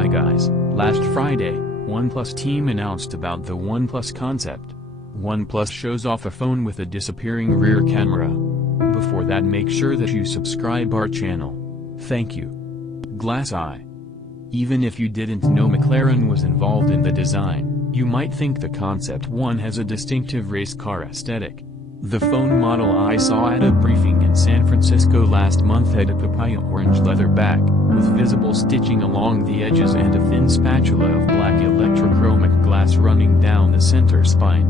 Hi guys, last Friday, OnePlus team announced about the OnePlus concept. OnePlus shows off a phone with a disappearing rear camera. Before that, make sure that you subscribe our channel. Thank you. Glass Eye. Even if you didn't know McLaren was involved in the design, you might think the Concept One has a distinctive race car aesthetic. The phone model I saw at a briefing in San Francisco last month had a papaya orange leather back, with visible stitching along the edges and a thin spatula of black electrochromic glass running down the center spine.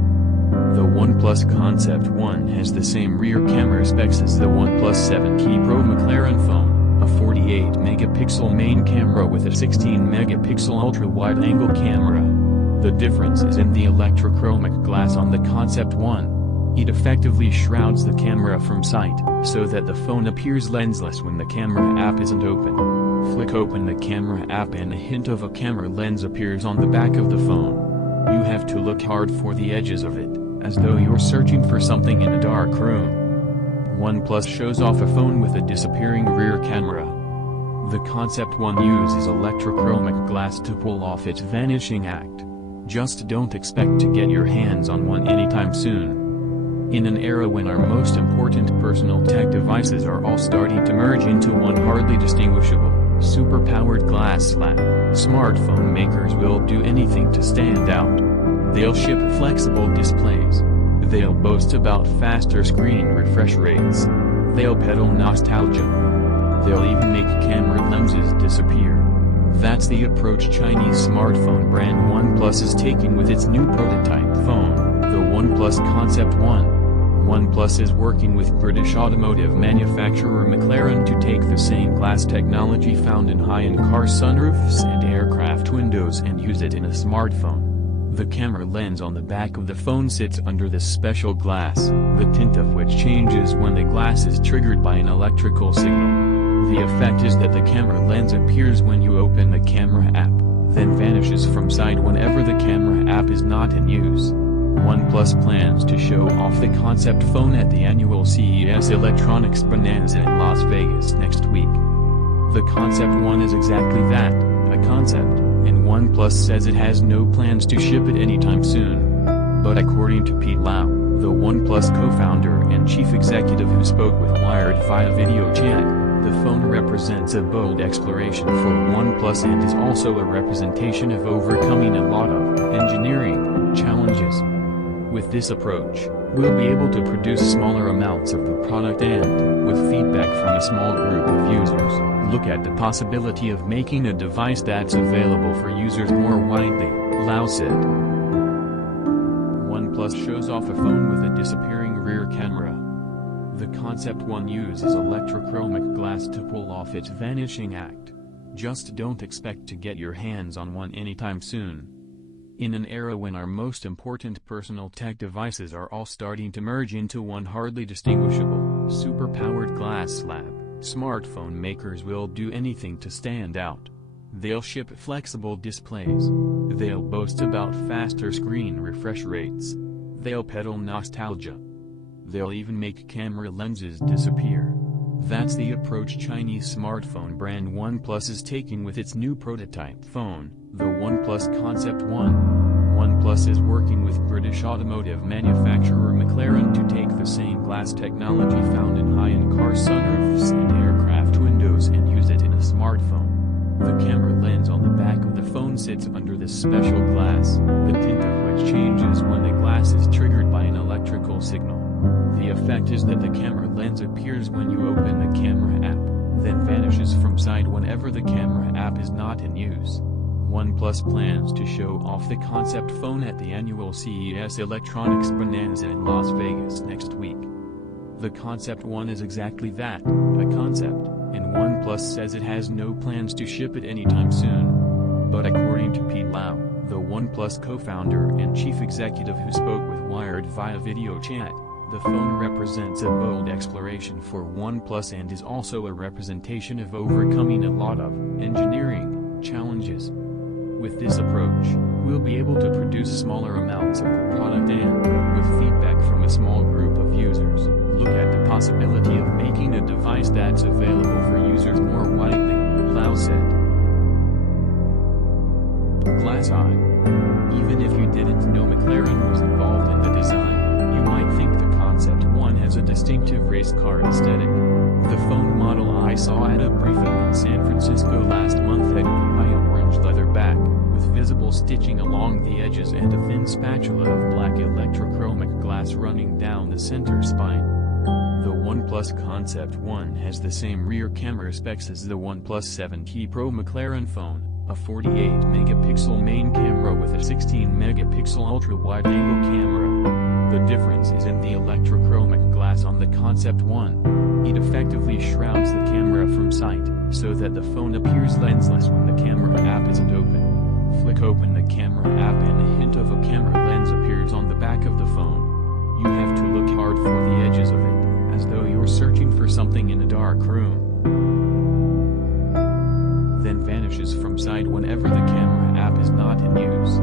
The OnePlus Concept One has the same rear camera specs as the OnePlus 7T Pro McLaren phone, a 48-megapixel main camera with a 16-megapixel ultra-wide-angle camera. The difference is in the electrochromic glass on the Concept One. It effectively shrouds the camera from sight, so that the phone appears lensless when the camera app isn't open. Flick open the camera app and a hint of a camera lens appears on the back of the phone. You have to look hard for the edges of it, as though you're searching for something in a dark room. OnePlus shows off a phone with a disappearing rear camera. The Concept One uses electrochromic glass to pull off its vanishing act. Just don't expect to get your hands on one anytime soon. In an era when our most important personal tech devices are all starting to merge into one hardly distinguishable, super-powered glass slab, smartphone makers will do anything to stand out. They'll ship flexible displays. They'll boast about faster screen refresh rates. They'll peddle nostalgia. They'll even make camera lenses disappear. That's the approach Chinese smartphone brand OnePlus is taking with its new prototype phone, the OnePlus Concept One. OnePlus is working with British automotive manufacturer McLaren to take the same glass technology found in high-end car sunroofs and aircraft windows and use it in a smartphone. The camera lens on the back of the phone sits under this special glass, the tint of which changes when the glass is triggered by an electrical signal. The effect is that the camera lens appears when you open the camera app, then vanishes from sight whenever the camera app is not in use. OnePlus plans to show off the concept phone at the annual CES Electronics Bonanza in Las Vegas next week. The Concept One is exactly that, a concept, and OnePlus says it has no plans to ship it anytime soon. But according to Pete Lau, the OnePlus co-founder and chief executive who spoke with Wired via video chat, the phone represents a bold exploration for OnePlus and is also a representation of overcoming a lot of engineering challenges. With this approach, we'll be able to produce smaller amounts of the product and, with feedback from a small group of users, look at the possibility of making a device that's available for users more widely, Lau said. OnePlus shows off a phone with a disappearing rear camera. The Concept One uses electrochromic glass to pull off its vanishing act. Just don't expect to get your hands on one anytime soon. In an era when our most important personal tech devices are all starting to merge into one hardly distinguishable, super-powered glass slab, smartphone makers will do anything to stand out. They'll ship flexible displays. They'll boast about faster screen refresh rates. They'll peddle nostalgia. They'll even make camera lenses disappear. That's the approach Chinese smartphone brand OnePlus is taking with its new prototype phone, the OnePlus Concept One. OnePlus is working with British automotive manufacturer McLaren to take the same glass technology found in high-end car sunroofs and aircraft windows and use it in a smartphone. The camera lens on the back of the phone sits under this special glass, the tint of which changes when the glass is triggered by an electrical signal. The effect is that the camera lens appears when you open the camera app, then vanishes from sight whenever the camera app is not in use. OnePlus plans to show off the concept phone at the annual CES Electronics Bonanza in Las Vegas next week. The Concept One is exactly that, a concept, and OnePlus says it has no plans to ship it anytime soon. But according to Pete Lau, the OnePlus co-founder and chief executive who spoke with Wired via video chat, the phone represents a bold exploration for OnePlus and is also a representation of overcoming a lot of engineering challenges. With this approach, we'll be able to produce smaller amounts of the product and, with feedback from a small group of users, look at the possibility of making a device. device that's available for users more widely, Lau said. glass eye. Even if you didn't know McLaren was involved in the design, you might think the Concept One has a distinctive race car aesthetic. The phone model I saw at a briefing in San Francisco last month had a papaya orange leather back, with visible stitching along the edges and a thin spatula of black electrochromic glass running down the center spine. The OnePlus Concept One has the same rear camera specs as the OnePlus 7T Pro McLaren phone, a 48-megapixel main camera with a 16-megapixel ultra-wide-angle camera. The difference is in the electrochromic glass on the Concept One. It effectively shrouds the camera from sight, so that the phone appears lensless when the camera app isn't open. Flick open the camera app and a hint of a camera lens appears on the back of the phone. You have to look hard for the edges of it, as though you're searching for something in a dark room. Then vanishes from sight whenever the camera app is not in use.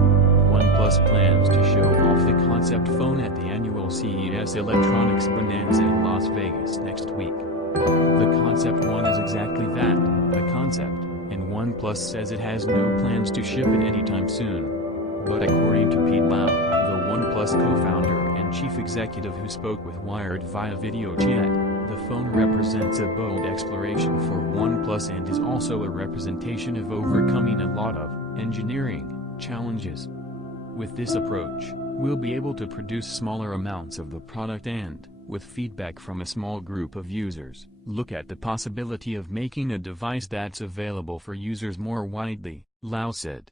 OnePlus plans to show off the concept phone at the annual CES Electronics Bonanza in Las Vegas next week. The Concept One is exactly that, a concept, and OnePlus says it has no plans to ship it anytime soon. But according to Pete Lau, the OnePlus co-founder and chief executive who spoke with Wired via video chat, the phone represents a bold exploration for OnePlus and is also a representation of overcoming a lot of engineering challenges. With this approach, we'll be able to produce smaller amounts of the product and, with feedback from a small group of users, look at the possibility of making a device that's available for users more widely, Lau said.